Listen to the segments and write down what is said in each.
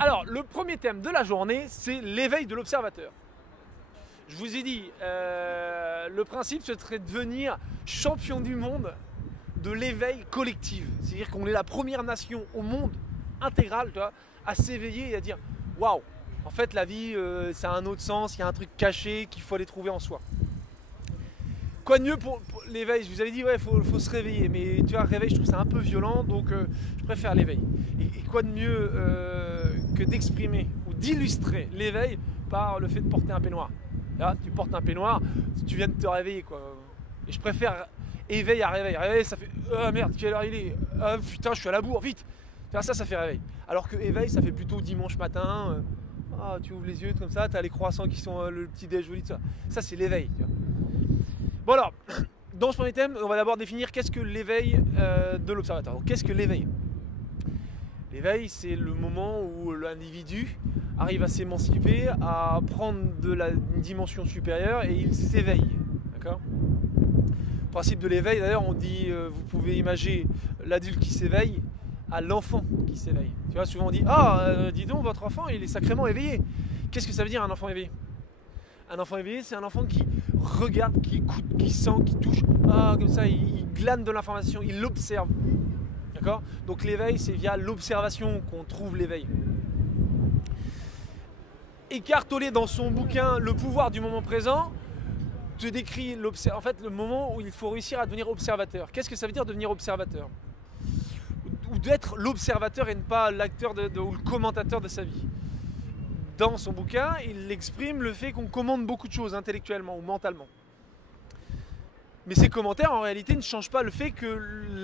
Alors, le premier thème de la journée, c'est l'éveil de l'observateur. Je vous ai dit, le principe, ce serait de devenir champion du monde de l'éveil collectif. C'est-à-dire qu'on est la première nation au monde intégral, tu vois, à s'éveiller et à dire « Waouh, en fait, la vie, ça a un autre sens, il y a un truc caché qu'il faut aller trouver en soi. » Quoi de mieux pour l'éveil? Je vous avais dit, ouais, faut se réveiller. Mais tu vois, réveil, je trouve ça un peu violent, donc je préfère l'éveil. Et quoi de mieux que d'exprimer ou d'illustrer l'éveil par le fait de porter un peignoir. Là, tu portes un peignoir, tu viens de te réveiller, quoi. Et je préfère éveil à réveil. Réveil, ça fait ah merde, quelle heure il est? Ah putain, je suis à la bourre, vite. Ça fait réveil. Alors que éveil, ça fait plutôt dimanche matin. Ah, tu ouvres les yeux comme ça, tu as les croissants qui sont le petit déj joli, tout ça. Ça, c'est l'éveil. Bon alors, dans ce premier thème, on va d'abord définir qu'est-ce que l'éveil de l'observateur. Donc qu'est-ce que l'éveil? L'éveil, c'est le moment où l'individu arrive à s'émanciper, à prendre une dimension supérieure et il s'éveille. D'accord? Le principe de l'éveil, d'ailleurs, on dit, vous pouvez imaginer l'adulte qui s'éveille à l'enfant qui s'éveille. Tu vois, souvent on dit, dis donc, votre enfant, il est sacrément éveillé. Qu'est-ce que ça veut dire un enfant éveillé? Un enfant éveillé, c'est un enfant qui regarde, qui écoute, qui sent, qui touche. Comme ça, il glane de l'information, il l'observe. D'accord? Donc l'éveil, c'est via l'observation qu'on trouve l'éveil. Eckhart Tolle, dans son bouquin Le pouvoir du moment présent, te décrit en fait, le moment où il faut réussir à devenir observateur. Qu'est-ce que ça veut dire devenir observateur? Ou d'être l'observateur et ne pas l'acteur ou le commentateur de sa vie. Dans son bouquin, il exprime le fait qu'on commande beaucoup de choses intellectuellement ou mentalement. Mais ces commentaires, en réalité, ne changent pas le fait que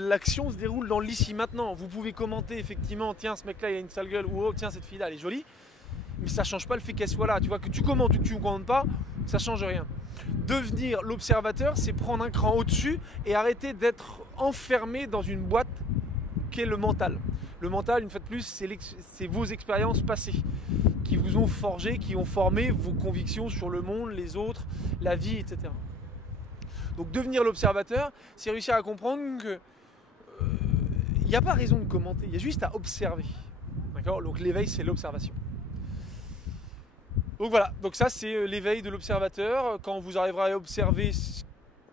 l'action se déroule dans l'ici maintenant. Vous pouvez commenter effectivement, tiens, ce mec-là, il a une sale gueule, ou oh, tiens, cette fille-là, elle est jolie. Mais ça ne change pas le fait qu'elle soit là. Tu vois, que tu commentes ou que tu ne commentes pas, ça ne change rien. Devenir l'observateur, c'est prendre un cran au-dessus et arrêter d'être enfermé dans une boîte qu'est le mental. Le mental, une fois de plus, c'est vos expériences passées qui vous ont forgé, qui ont formé vos convictions sur le monde, les autres, la vie, etc. Donc devenir l'observateur, c'est réussir à comprendre que il n'y a pas raison de commenter, il y a juste à observer. D'accord? Donc l'éveil, c'est l'observation. Donc voilà, donc ça c'est l'éveil de l'observateur. Quand vous arriverez à observer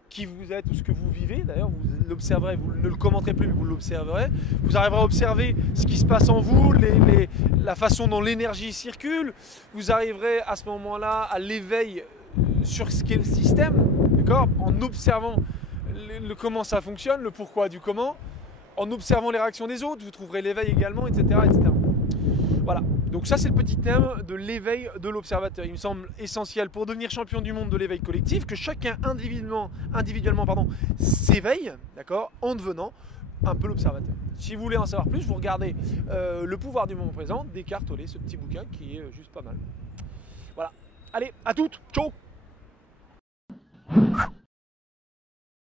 qui vous êtes ou ce que vous vivez, d'ailleurs vous l'observerez, vous ne le commenterez plus mais vous l'observerez, vous arriverez à observer ce qui se passe en vous, la façon dont l'énergie circule, vous arriverez à ce moment-là à l'éveil sur ce qu'est le système, d'accord, en observant le comment ça fonctionne, le pourquoi du comment, en observant les réactions des autres, vous trouverez l'éveil également, etc., etc. Voilà, donc ça c'est le petit thème de l'éveil de l'observateur. Il me semble essentiel pour devenir champion du monde de l'éveil collectif que chacun individuellement s'éveille, d'accord, en devenant un peu l'observateur. Si vous voulez en savoir plus, vous regardez Le pouvoir du moment présent d'Eckhart Tolle, ce petit bouquin qui est juste pas mal. Voilà, allez, à toutes, ciao.